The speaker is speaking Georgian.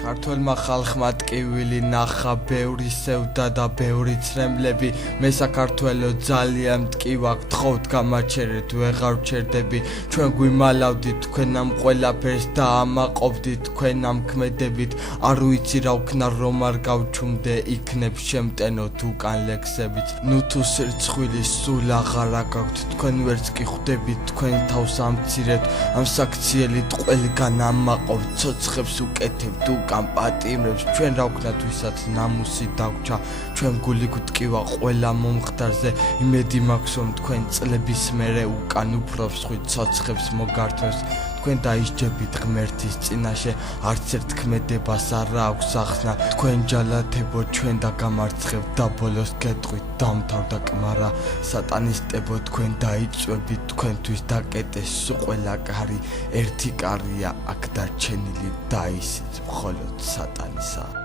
ქართველმა ხალხმა ტკივილი ნახა ბევრი სევდა და ბევრი ცრემლები მე საქართველო ძალიან მტკივა გთხოვთ გამაჩერეთ ვეღარ ვჩერდები ჩვენ გვიმალავდით თქვენ ამ ყველაფერს და ამაყობდით თქვენ ამ ქმედებით არ ვიცი რა ვქნა რომ არ გავჩუმდე იქნებ შემტენოთ უკან ლექსებით ნუ თუ სირცხვილი სულ აღარა გაქვთ თქვენ ვერც კი ხვდებით თქვენ თავს ამცირეთ ამ საქციელით ყველგან ამაყობთ ცოცხებს უკეთებთ უკან პატიმრებს ჩვენ რა ვქნათ ვისაც ნამუსი დაგვჭა ჩვენ გული გვტკივა ყველა მომხდარზე იმედი მაქვს რომ თქვენ წლების მერე უკან უფრო მსხვი ცოცხებს მოგართვებს თქვენ დაისჯებით ღმერთის წინაშე არც ერთ ქმედებას არ აქვს ახსნა თქვენ ჯალათებო ჩვენ დაგამარცხებთ და ბოლოს გეტყვით დამთავრდა კმარა სატანისტებო თქვენ დაიწვევით თქვენთვის დაკეტეს ყველა კარი ერთი კარია აქ დარჩენილი და ისიც მხოლოდ სატანისა